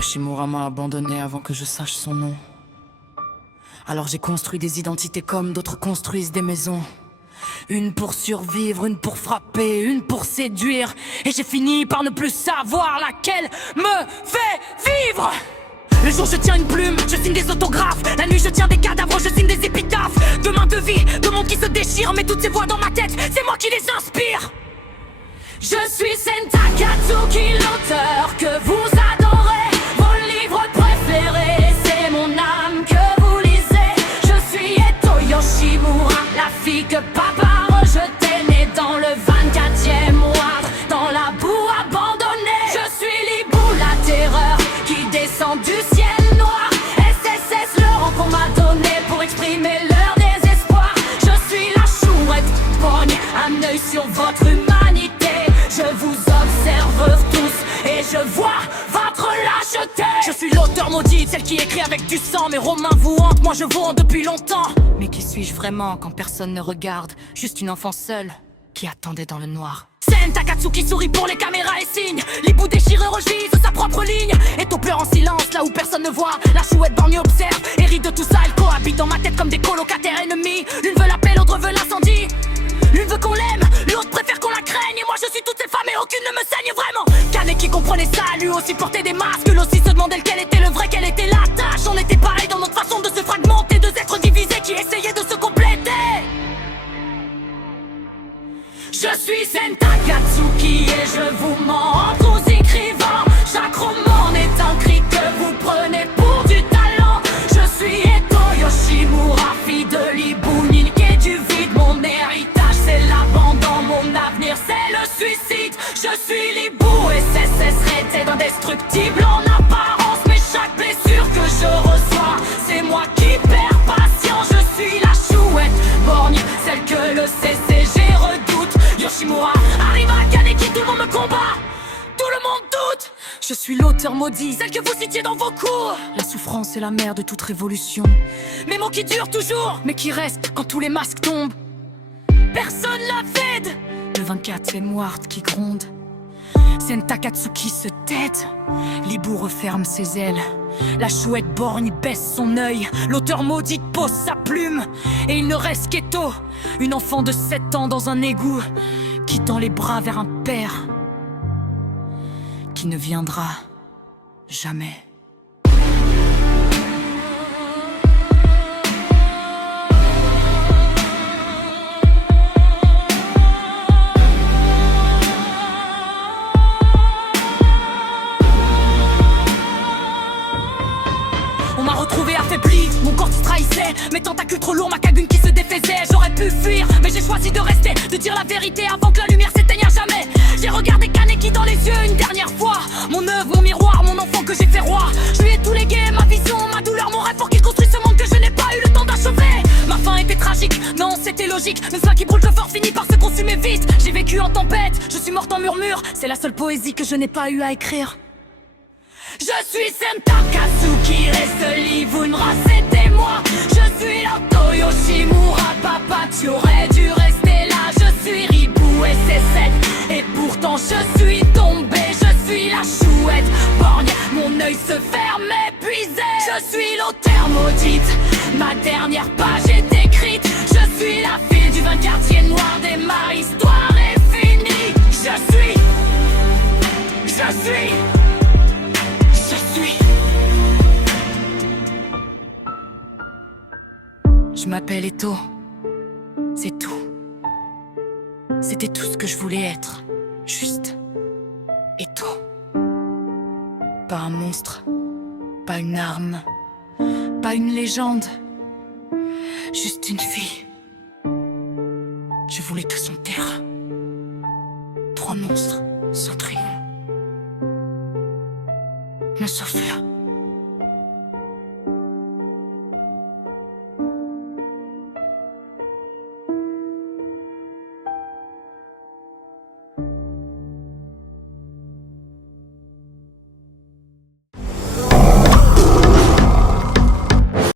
Yoshimura m'a abandonné avant que je sache son nom. Alors j'ai construit des identités comme d'autres construisent des maisons. Une pour survivre, une pour frapper, une pour séduire. Et j'ai fini par ne plus savoir laquelle me fait vivre. Le jour je tiens une plume, je signe des autographes. La nuit je tiens des cadavres, je signe des épitaphes. Demain de vie, de monde qui se déchire. Mais toutes ces voix dans ma tête, c'est moi qui les inspire. Je suis Senta Katsuki, l'auteur que vous adorez. Vos livres préférés, c'est mon âme que vous lisez. Je suis Eto Yoshimura, la fille que papa a rejetée, née dans le 24e mois, dans la boue abandonnée. Je suis Libou, la terreur qui descend du ciel noir. SSS, le rang qu'on m'a donné pour exprimer leur désespoir. Je suis la chouette, pogne un œil sur votre humanité. Je vous observe tous et je vois votre lâcheté. Je suis l'auteur maudit, celle qui écrit avec du sang. Mes romans vous hantent, moi je vous hante depuis longtemps. Mais qui suis-je vraiment quand personne ne regarde? Juste une enfant seule qui attendait dans le noir. Senta Katsuki sourit pour les caméras et signe. L'hibou déchireur revise sa propre ligne. Et ton pleure en silence là où personne ne voit. La chouette borgne observe et rit de tout ça. Elle cohabite dans ma tête comme des colocataires ennemis. L'une veut la paix, l'autre veut l'incendie. L'une veut qu'on l'aime, l'autre préfère qu'on la craigne. Et moi je suis toutes ces femmes et aucune ne me saigne vraiment. Canet qui comprenait ça, lui aussi portait des masques. Lui aussi se demandait lequel était le vrai, quelle était la tâche. On était pareil dans notre façon de se fragmenter. Deux êtres divisés qui essayaient de se compléter. Je suis Senta Katsuki et je vous mens en vous écrivant. Chaque roman est un cri que vous prenez pour du talent. Je suis Eto Yoshimura, fille de l'hibou, niqué du vide. Mon héritage c'est l'abandon, mon avenir c'est le suicide. Je suis l'hibou et SSS indestructible en apparence. Mais chaque blessure que je reçois, c'est moi qui perds patience. Je suis la chouette borgne, celle que le CCG redoute. Yoshimura arrive à Kaneki, tout le monde me combat, tout le monde doute. Je suis l'auteur maudit, celle que vous citiez dans vos cours. La souffrance est la mère de toute révolution. Mes mots qui durent toujours, mais qui restent quand tous les masques tombent. Personne la vide. Le 24e ward qui gronde. Senta Katsuki se tête. L'hibou referme ses ailes. La chouette borgne baisse son œil. L'auteur maudit pose sa plume. Et il ne reste qu'Eto, une enfant de 7 ans dans un égout, qui tend les bras vers un père qui ne viendra jamais. On m'a retrouvé affaibli, mon corps se trahissait. Mes tentacules trop lourds, ma cagune qui se défaisait. J'aurais pu fuir, mais j'ai choisi de rester, de dire la vérité avant que la lumière s'éteigne à jamais. J'ai regardé Kaneki dans les yeux une dernière fois. Mon œuvre, mon miroir, mon enfant que j'ai fait roi. Je lui ai tout légué, ma vision, ma douleur, mon rêve pour qu'il construise ce monde que je n'ai pas eu le temps d'achever. Ma fin était tragique, non c'était logique. Mais feu qui brûle le fort finit par se consumer vite. J'ai vécu en tempête, je suis morte en murmure. C'est la seule poésie que je n'ai pas eu à écrire. Je suis Senta Katsuki, reste Livunra, c'était moi. Je suis l'Auto Yoshimura, papa tu aurais dû rester là. Je suis Ribou SS7 et pourtant je suis tombé. Je suis la chouette borgne, mon œil se ferme épuisé. Je suis l'auteur maudite, ma dernière page est écrite. Je suis la fille du 24e noir et ma histoire est finie. Je suis Je m'appelle Eto. C'est tout. C'était tout ce que je voulais être. Juste Eto. Pas un monstre, pas une arme, pas une légende. Juste une fille. Je voulais tout son terre. 3 monstres, Centrion. Mais sauf là.